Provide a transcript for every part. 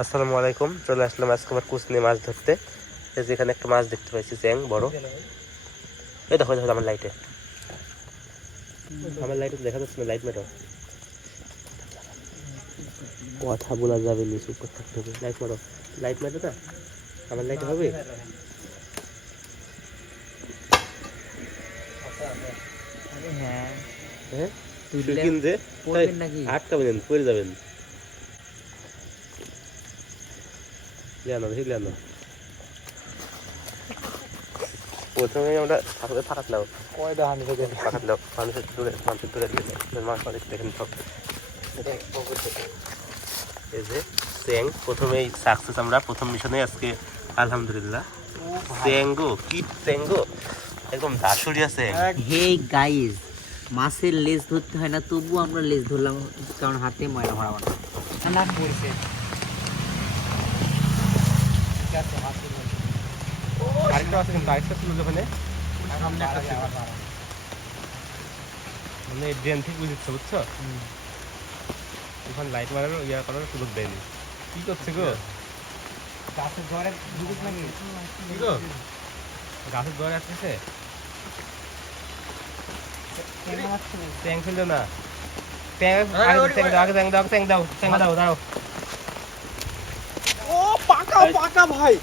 আসসালামু আলাইকুম চলে আসলাম আজকে আবার কুচ নিয়ে মাছ ধরতে। এই যে এখানে একটা মাছ দেখতে পাচ্ছি চ্যাং বড়। এই দেখো দেখো আমার লাইটে। আমার লাইটে দেখা যাচ্ছে না লাইট মেটো কথা বলা যাবে নি চুপ করে থাকতে হবে। লাইট মারো লাইট মারো না? আমার লাইট হবে? হ্যাঁ। হ্যাঁ? তুললে কিন যে পড়বেন নাকি? আটকাবেন পড়ে যাবেন। লিয়ানো দেখি লিয়ানো প্রথমে আমরা ঠাকুরের ফাঁকাতলাম কয়টা হানি থেকে? ফাঁকাতলাম মানুষের দূরে মানুষের দূরে দিয়ে মাছ অনেক দেখেন সব। এই যে স্যাং প্রথমেই সাকসেস আমরা প্রথম মিশনে আজকে আলহামদুলিল্লাহ। স্যাঙ্গো কি স্যাঙ্গো একদম হে গাইস মাছের লেজ ধরতে হয় না তবু আমরা লেজ ধরলাম কারণ হাতে ময়লা ভরা না না পড়ছে। আরেকটা আছে কিন্তু আরেকটা ছিল ওখানে মানে ড্রেন থেকে বুঝেছে বুঝছ? ওখানে লাইট মারানো ইয়া করার সুযোগ দেয়নি। কি করছে গো? গাছের নাকি? কি গো? গাছের দরে আসতেছে? ট্যাং ফেলল না। ট্যাং আগে ট্যাং দাও আগে ট্যাং দাও ট্যাং দাও ট্যাং দাও দাও। পাকা পাকা ভাই।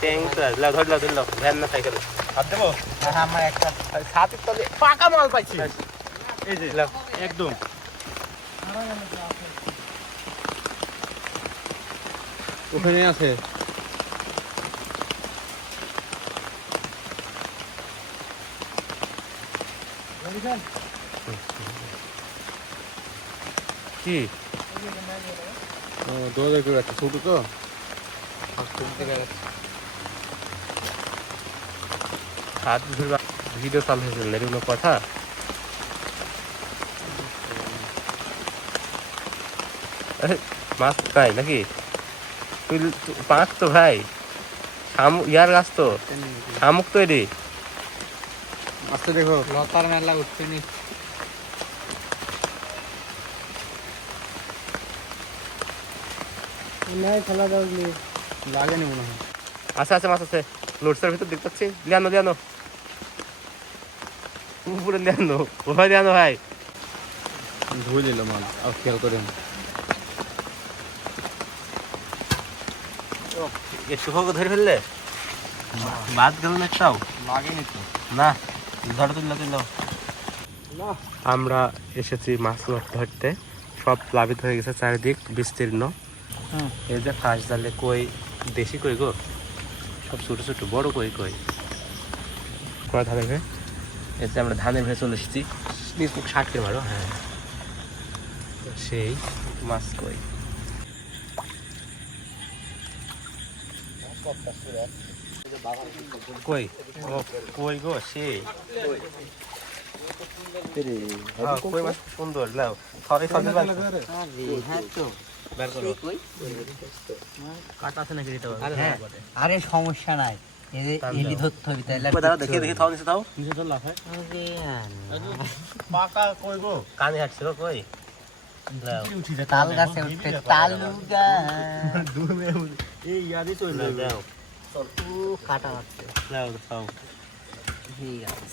ট্যাং লাও ধর লাও ধর লাও ভ্যান না সাইকেল। হাত দেবো? আমার একটা সাথে তলে পাকা মাল পাইছি। এই যে একদম। ওখানে আছে। কি? ও দোলে করে আছে ছোট তো। ভিডিও চালু হয়েছিল এগুলো কথা মাছ তাই নাকি পাঁচ তো ভাই শামুক ইয়ার গাছ তো শামুক তো এটি দেখো লতার মেলা উঠছে নি লাগেনি মনে হয় আছে আছে মাছ আছে নোটসের ভিতর দেখতে পাচ্ছি। লিয়ানো লিয়ানো। উপরে লিয়ানো। কোথায় লিয়ানো ভাই। ধুয়ে নিল মাল আর খেয়াল করে এ শুভকে ধরে ফেললে? বাদ গেল না একটাও? লাগেনি তো। না ধরো তুললো তুললো। আমরা এসেছি মাছ ধরতে। সব প্লাবিত হয়ে গেছে চারিদিক বিস্তীর্ণ। এই যে ফাঁস জালে কই দেশি কই গো? সব ছোট ছোট বড় কই কই? কড়া ধানের ভে এতে আমরা ধানের ভে চলে এসেছি। নিজ মুখ ষাট করে মারো হ্যাঁ। সেই। মাছ কই? কই? ও কই গো সেই হ্যাঁ, কই মাছ? সুন্দর লাও খাওয়াই খাওয়াই হ্যাঁ বের করো। কই? কাটা আছে নাকি এটা হ্যাঁ। আরে সমস্যা নাই। এই এলি ধরতে হবে তাহলে দেখি। থাও নিচে থাও পাকা কই গো? কানে কই? তাল গাছে উঠতে তালু এই ইয়াদি তো লাও, দাও কাটা মারছে লাও খাও ঠিক আছে।